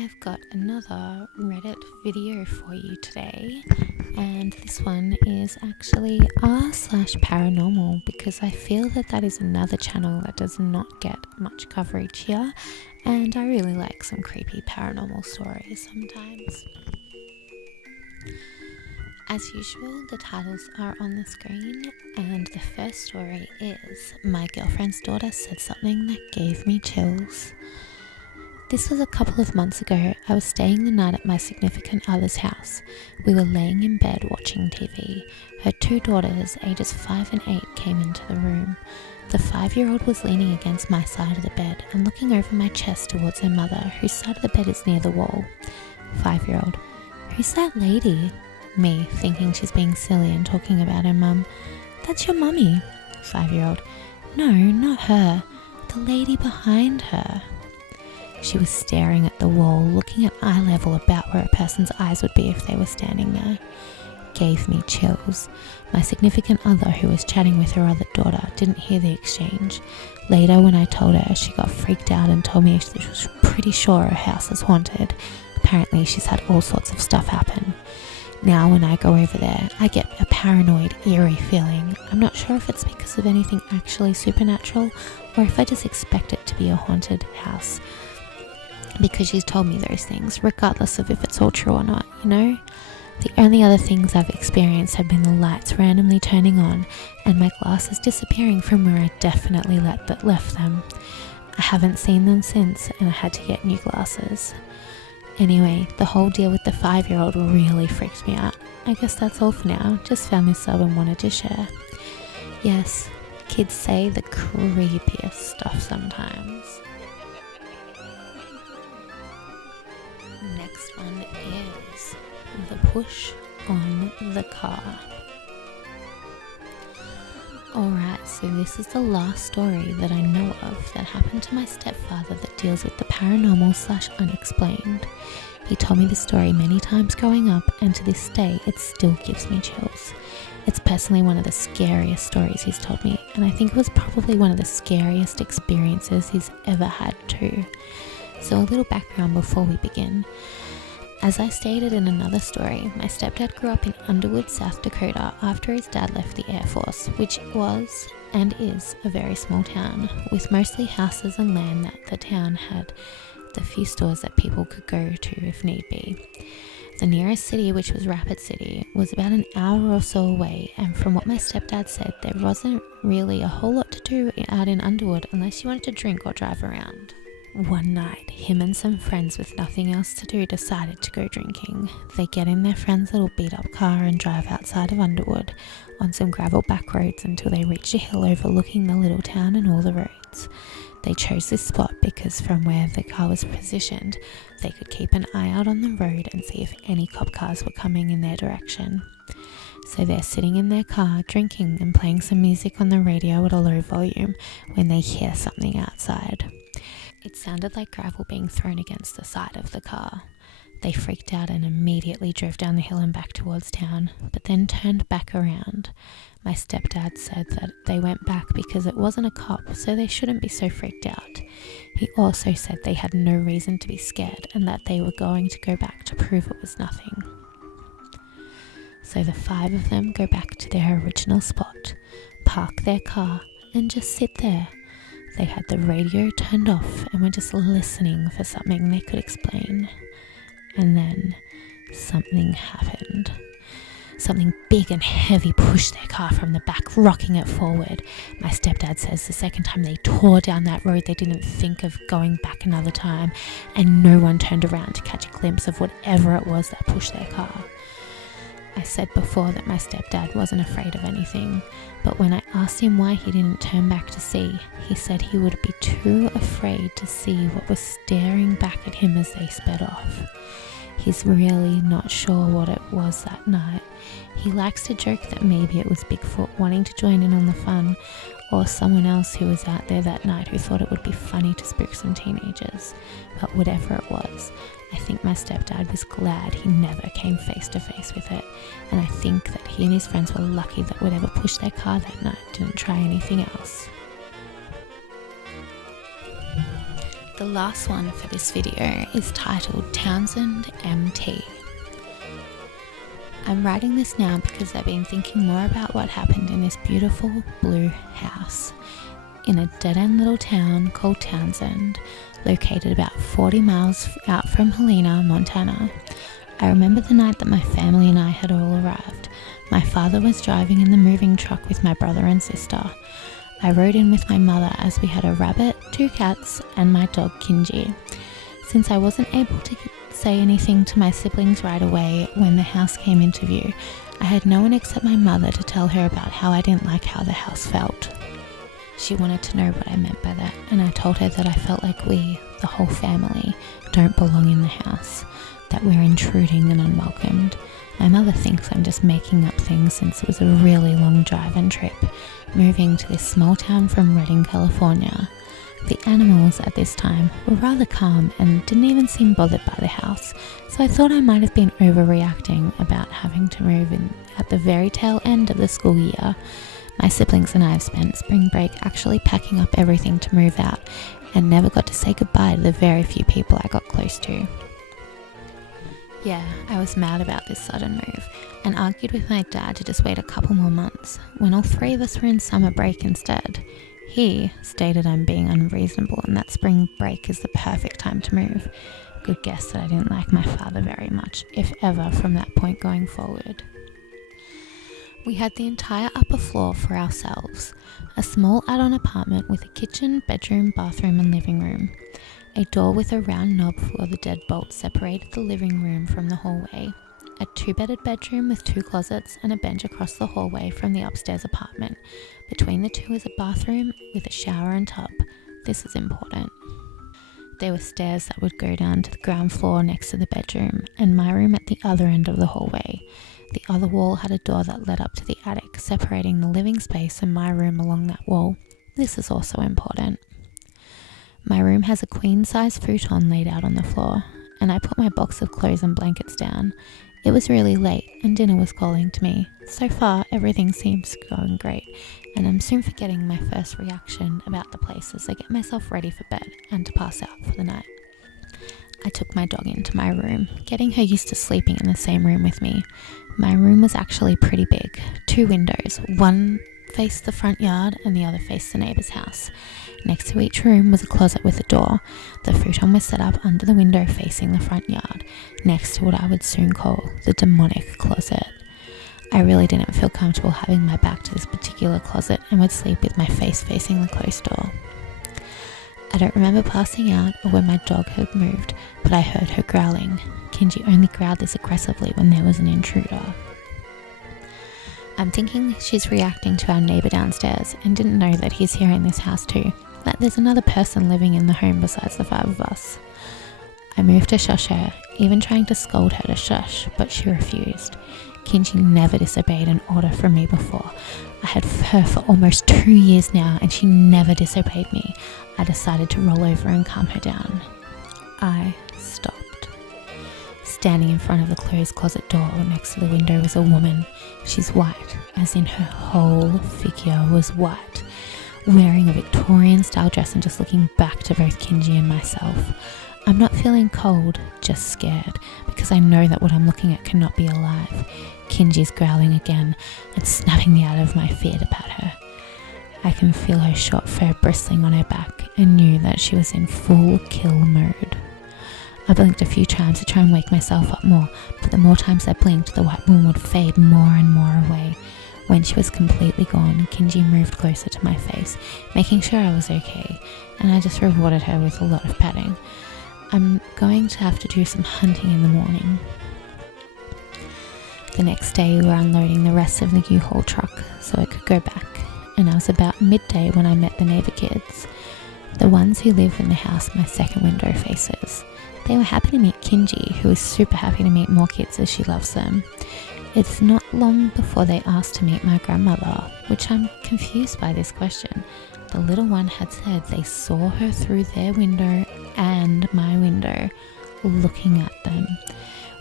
I've got another Reddit video for you today, and this one is actually r/paranormal because I feel that is another channel that does not get much coverage here, and I really like some creepy paranormal stories sometimes. As usual, the titles are on the screen, and the first story is "My girlfriend's daughter said something that gave me chills." This was a couple of months ago. I was staying the night at my significant other's house. We were laying in bed watching TV. Her two daughters, ages 5 and 8, came into the room. The 5-year-old was leaning against my side of the bed and looking over my chest towards her mother, whose side of the bed is near the wall. 5-year-old: "Who's that lady?" Me, thinking she's being silly and talking about her mum. "That's your mummy." 5-year-old: "No, not her. The lady behind her." She was staring at the wall, looking at eye level about where a person's eyes would be if they were standing there. Gave me chills. My significant other, who was chatting with her other daughter, didn't hear the exchange. Later, when I told her, she got freaked out and told me she was pretty sure her house is haunted. Apparently, she's had all sorts of stuff happen. Now, when I go over there, I get a paranoid, eerie feeling. I'm not sure if it's because of anything actually supernatural or if I just expect it to be a haunted house, because she's told me those things, regardless of if it's all true or not, you know? The only other things I've experienced have been the lights randomly turning on and my glasses disappearing from where I definitely left them. I haven't seen them since, and I had to get new glasses. Anyway, the whole deal with the 5-year-old really freaked me out. I guess that's all for now. Just found this up and wanted to share. Yes, kids say the creepiest stuff sometimes. Next one is the push on the car. Alright, so this is the last story that I know of that happened to my stepfather that deals with the paranormal/unexplained. He told me this story many times growing up, and to this day it still gives me chills. It's personally one of the scariest stories he's told me, and I think it was probably one of the scariest experiences he's ever had too. So a little background before we begin. As I stated in another story, my stepdad grew up in Underwood, South Dakota after his dad left the Air Force, which was and is a very small town, with mostly houses and land that the town had the few stores that people could go to if need be. The nearest city, which was Rapid City, was about an hour or so away, and from what my stepdad said, there wasn't really a whole lot to do out in Underwood unless you wanted to drink or drive around. One night, him and some friends with nothing else to do decided to go drinking. They get in their friend's little beat-up car and drive outside of Underwood on some gravel back roads until they reach a hill overlooking the little town and all the roads. They chose this spot because from where the car was positioned, they could keep an eye out on the road and see if any cop cars were coming in their direction. So they're sitting in their car, drinking and playing some music on the radio at a low volume when they hear something outside. It sounded like gravel being thrown against the side of the car. They freaked out and immediately drove down the hill and back towards town, but then turned back around. My stepdad said that they went back because it wasn't a cop, so they shouldn't be so freaked out. He also said they had no reason to be scared and that they were going to go back to prove it was nothing. So the 5 of them go back to their original spot, park their car, and just sit there. They had the radio turned off and were just listening for something they could explain. And then something happened. Something big and heavy pushed their car from the back, rocking it forward. My stepdad says the second time they tore down that road, they didn't think of going back another time, and no one turned around to catch a glimpse of whatever it was that pushed their car. I said before that my stepdad wasn't afraid of anything, but when I asked him why he didn't turn back to see, he said he would be too afraid to see what was staring back at him as they sped off. He's really not sure what it was that night. He likes to joke that maybe it was Bigfoot wanting to join in on the fun, or someone else who was out there that night who thought it would be funny to spook some teenagers. But whatever it was, I think my stepdad was glad he never came face to face with it, and I think that he and his friends were lucky that whatever pushed their car that night didn't try anything else. The last one for this video is titled Townsend MT. I'm writing this now because I've been thinking more about what happened in this beautiful blue house in a dead-end little town called Townsend, located about 40 miles out from Helena, Montana. I remember the night that my family and I had all arrived. My father was driving in the moving truck with my brother and sister. I rode in with my mother as we had a rabbit, 2 cats, and my dog Kinji. Since I wasn't able to say anything to my siblings right away when the house came into view, I had no one except my mother to tell her about how I didn't like how the house felt. She wanted to know what I meant by that, and I told her that I felt like we, the whole family, don't belong in the house, that we're intruding and unwelcomed. My mother thinks I'm just making up things since it was a really long drive and trip, moving to this small town from Redding, California. The animals at this time were rather calm and didn't even seem bothered by the house, so I thought I might have been overreacting about having to move in at the very tail end of the school year. My siblings and I have spent spring break actually packing up everything to move out and never got to say goodbye to the very few people I got close to. Yeah, I was mad about this sudden move and argued with my dad to just wait a couple more months when all 3 of us were in summer break instead. He stated I'm being unreasonable and that spring break is the perfect time to move. Good guess that I didn't like my father very much, if ever, from that point going forward. We had the entire upper floor for ourselves, a small add-on apartment with a kitchen, bedroom, bathroom and living room. A door with a round knob for the deadbolt separated the living room from the hallway. A 2-bedded bedroom with 2 closets and a bench across the hallway from the upstairs apartment. Between the 2 is a bathroom with a shower and tub. This is important. There were stairs that would go down to the ground floor next to the bedroom, and my room at the other end of the hallway. The other wall had a door that led up to the attic, separating the living space and my room along that wall. This is also important. My room has a queen-size futon laid out on the floor, and I put my box of clothes and blankets down. It was really late, and dinner was calling to me. So far, everything seems going great, and I'm soon forgetting my first reaction about the place as I get myself ready for bed and to pass out for the night. I took my dog into my room, getting her used to sleeping in the same room with me. My room was actually pretty big. 2 windows, one faced the front yard and the other faced the neighbour's house. Next to each room was a closet with a door. The futon was set up under the window facing the front yard, next to what I would soon call the demonic closet. I really didn't feel comfortable having my back to this particular closet and would sleep with my face facing the closed door. I don't remember passing out or when my dog had moved, but I heard her growling. Kinji only growled this aggressively when there was an intruder. I'm thinking she's reacting to our neighbour downstairs and didn't know that he's here in this house too, that there's another person living in the home besides the 5 of us. I moved to shush her, even trying to scold her to shush, but she refused. Kinji never disobeyed an order from me before. I had her for almost 2 years now and she never disobeyed me. I decided to roll over and calm her down. I stopped. Standing in front of the closed closet door next to the window was a woman. She's white, as in her whole figure was white, wearing a Victorian style dress and just looking back to both Kinji and myself. I'm not feeling cold, just scared, because I know that what I'm looking at cannot be alive. Kinji's growling again and snapping me out of my fear to pat her. I can feel her short fur bristling on her back and knew that she was in full kill mode. I blinked a few times to try and wake myself up more, but the more times I blinked, the white woman would fade more and more away. When she was completely gone, Kinji moved closer to my face, making sure I was okay, and I just rewarded her with a lot of patting. I'm going to have to do some hunting in the morning. The next day we were unloading the rest of the U-Haul truck so it could go back, and I was about midday when I met the neighbour kids, the ones who live in the house my second window faces. They were happy to meet Kinji, who was super happy to meet more kids as she loves them. It's not long before they asked to meet my grandmother, which I'm confused by this question. The little one had said they saw her through their window and my window, looking at them.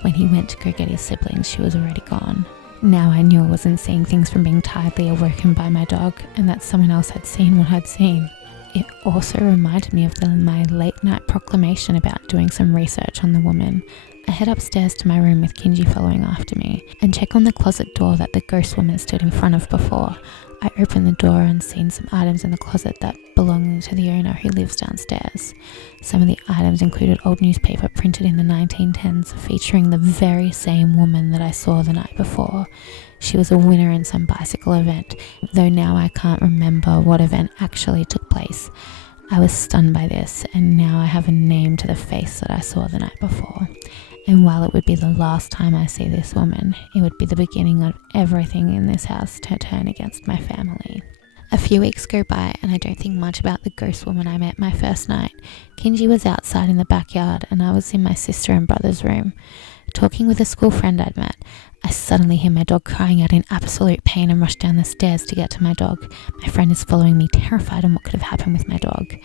When he went to go get his siblings, she was already gone. Now I knew I wasn't seeing things from being tiredly awoken by my dog, and that someone else had seen what I'd seen. It also reminded me of my late night proclamation about doing some research on the woman. I head upstairs to my room with Kinji following after me and check on the closet door that the ghost woman stood in front of before. I open the door and seen some items in the closet that belong to the owner who lives downstairs. Some of the items included old newspaper printed in the 1910s featuring the very same woman that I saw the night before. She was a winner in some bicycle event, though now I can't remember what event actually took place. I was stunned by this, and now I have a name to the face that I saw the night before. And while it would be the last time I see this woman, it would be the beginning of everything in this house to turn against my family. A few weeks go by and I don't think much about the ghost woman I met my first night. Kinji was outside in the backyard and I was in my sister and brother's room, talking with a school friend I'd met. I suddenly hear my dog crying out in absolute pain and rush down the stairs to get to my dog. My friend is following me, terrified on what could have happened with my dog.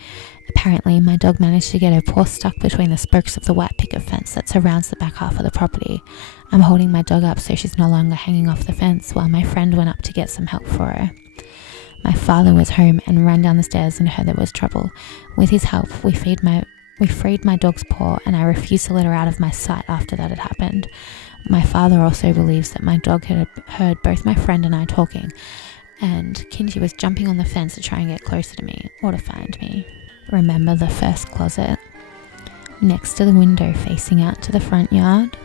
Apparently, my dog managed to get her paw stuck between the spokes of the white picket fence that surrounds the back half of the property. I'm holding my dog up so she's no longer hanging off the fence while my friend went up to get some help for her. My father was home and ran down the stairs and heard there was trouble. With his help, we freed my dog's paw, and I refused to let her out of my sight after that had happened. My father also believes that my dog had heard both my friend and I talking, and Kinji was jumping on the fence to try and get closer to me, or to find me. Remember the first closet? Next to the window facing out to the front yard?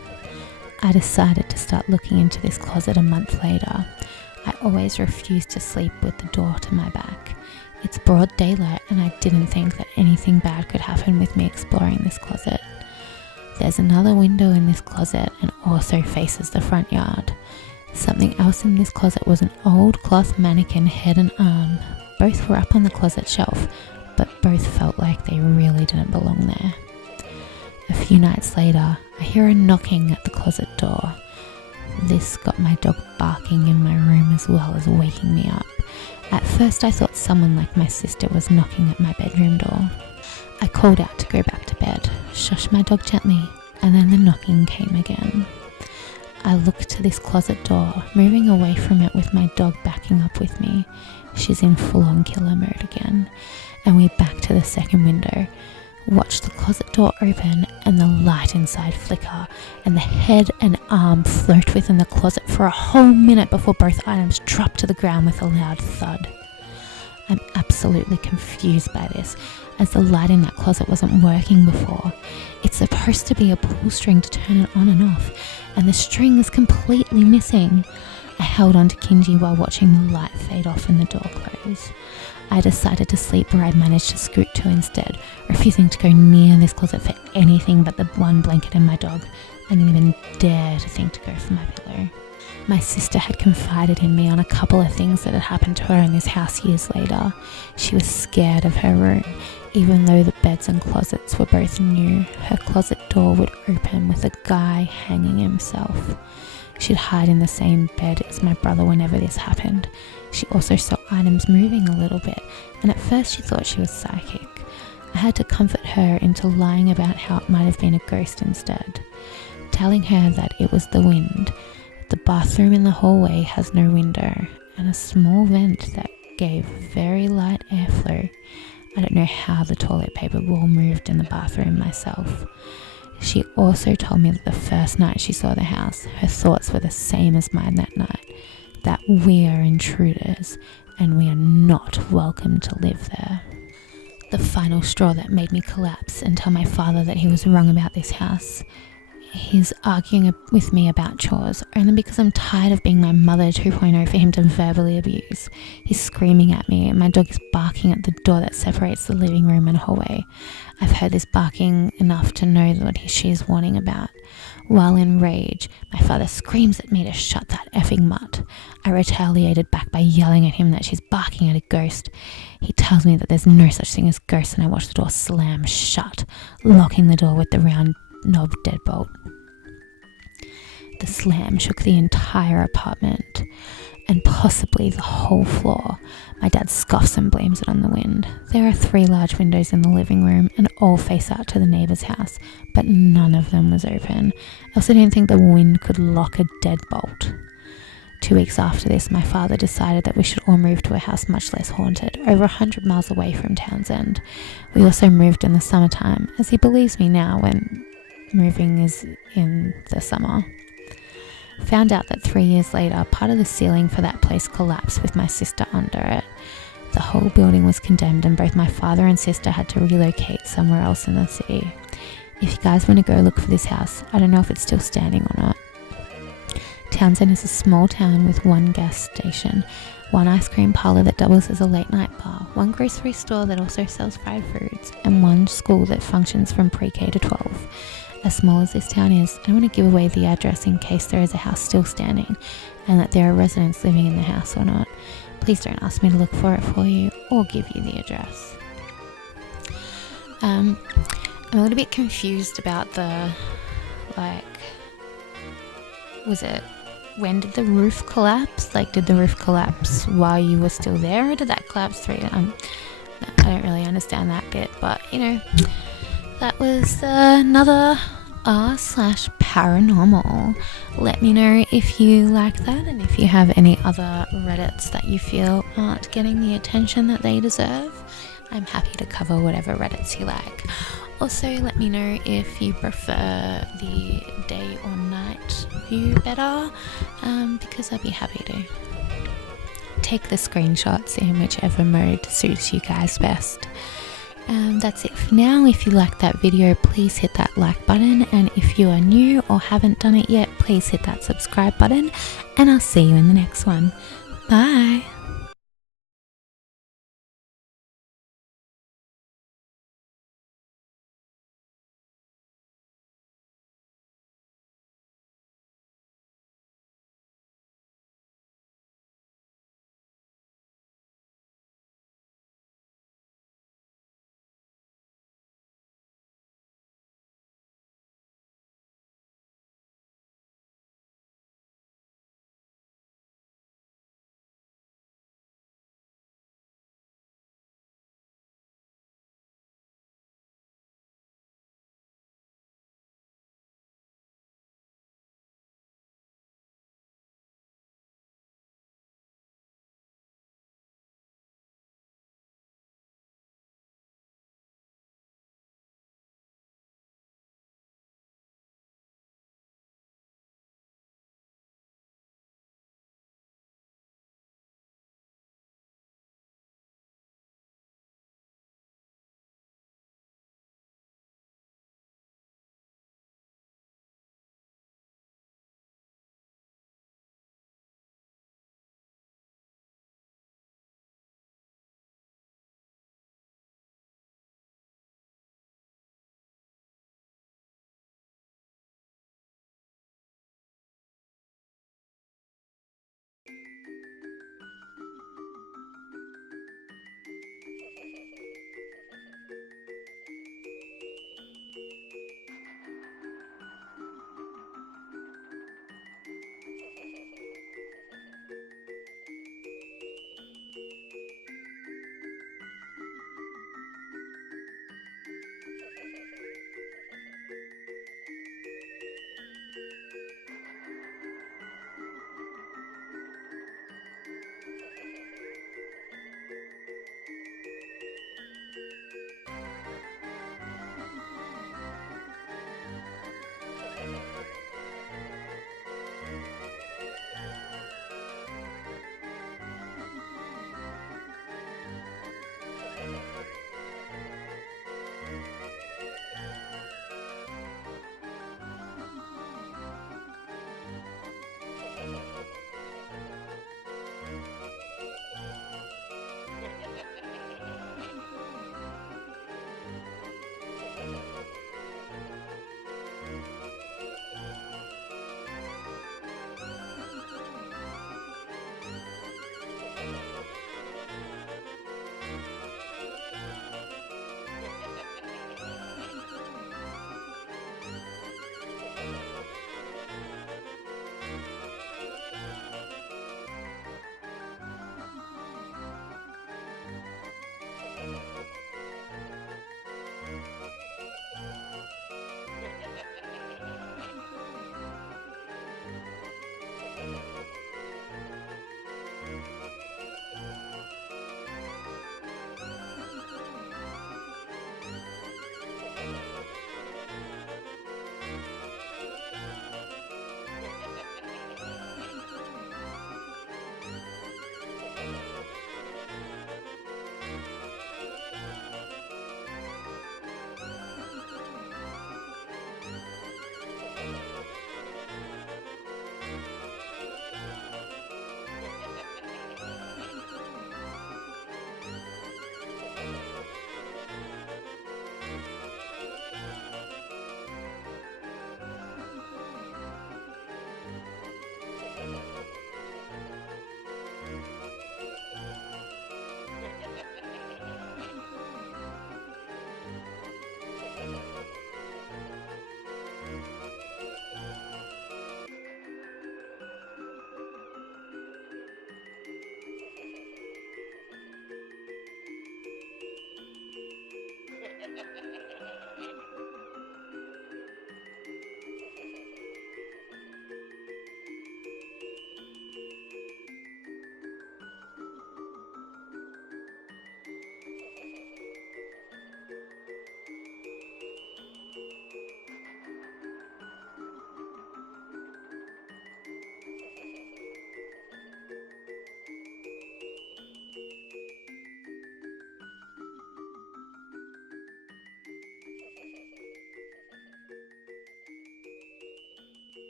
I decided to start looking into this closet a month later. I always refused to sleep with the door to my back. It's broad daylight and I didn't think that anything bad could happen with me exploring this closet. There's another window in this closet and also faces the front yard. Something else in this closet was an old cloth mannequin head and arm. Both were up on the closet shelf, but both felt like they really didn't belong there. A few nights later, I hear a knocking at the closet door. This got my dog barking in my room as well as waking me up. At first I thought someone like my sister was knocking at my bedroom door. I called out to go back to bed, shushed my dog gently, and then the knocking came again. I looked to this closet door, moving away from it with my dog backing up with me. She's in full-on killer mode again, and we back to the second window. Watch the closet door open and the light inside flicker, and the head and arm float within the closet for a whole minute before both items drop to the ground with a loud thud. I'm absolutely confused by this, as the light in that closet wasn't working before. It's supposed to be a pull string to turn it on and off, and the string is completely missing. I held on to Kinji while watching the light fade off and the door close. I decided to sleep where I managed to scoot to instead, refusing to go near this closet for anything but the one blanket and my dog. I didn't even dare to think to go for my pillow. My sister had confided in me on a couple of things that had happened to her in this house years later. She was scared of her room. Even though the beds and closets were both new, her closet door would open with a guy hanging himself. She'd hide in the same bed as my brother whenever this happened. She also saw items moving a little bit, and at first she thought she was psychic. I had to comfort her into lying about how it might have been a ghost instead, telling her that it was the wind. The bathroom in the hallway has no window, and a small vent that gave very light airflow. I don't know how the toilet paper roll moved in the bathroom myself. She also told me that the first night she saw the house, her thoughts were the same as mine that night, that we are intruders and we are not welcome to live there. The final straw that made me collapse and tell my father that he was wrong about this house. He's arguing with me about chores, only because I'm tired of being my mother 2.0 for him to verbally abuse. He's screaming at me and my dog is barking at the door that separates the living room and hallway. I've heard this barking enough to know what she is warning about. While in rage, my father screams at me to shut that effing mutt. I retaliated back by yelling at him that she's barking at a ghost. He tells me that there's no such thing as ghosts, and I watch the door slam shut, locking the door with the round knob deadbolt. The slam shook the entire apartment and possibly the whole floor. My dad scoffs and blames it on the wind. There are 3 large windows in the living room and all face out to the neighbour's house, but none of them was open. I also don't think the wind could lock a deadbolt. 2 weeks after this, my father decided that we should all move to a house much less haunted, over 100 miles away from Townsend. We also moved in the summertime, as he believes me now when moving is in the summer. Found out that 3 years later, part of the ceiling for that place collapsed with my sister under it. The whole building was condemned and both my father and sister had to relocate somewhere else in the city. If you guys want to go look for this house, I don't know if it's still standing or not. Townsend is a small town with 1 gas station, 1 ice cream parlour that doubles as a late night bar, 1 grocery store that also sells fried foods, and 1 school that functions from pre-K to 12. As small as this town is, I don't want to give away the address in case there is a house still standing and that there are residents living in the house or not. Please don't ask me to look for it for you or give you the address. I'm a little bit confused about when did the roof collapse? Did the roof collapse while you were still there, or did that collapse through? I don't really understand that bit, but that was another r/paranormal. Let me know if you like that and if you have any other Reddits that you feel aren't getting the attention that they deserve. I'm happy to cover whatever Reddits you like. Also, let me know if you prefer the day or night view better, because I'd be happy to take the screenshots in whichever mode suits you guys best. That's it for now. If you liked that video, please hit that like button, and if you are new or haven't done it yet, please hit that subscribe button, and I'll see you in the next one. Bye!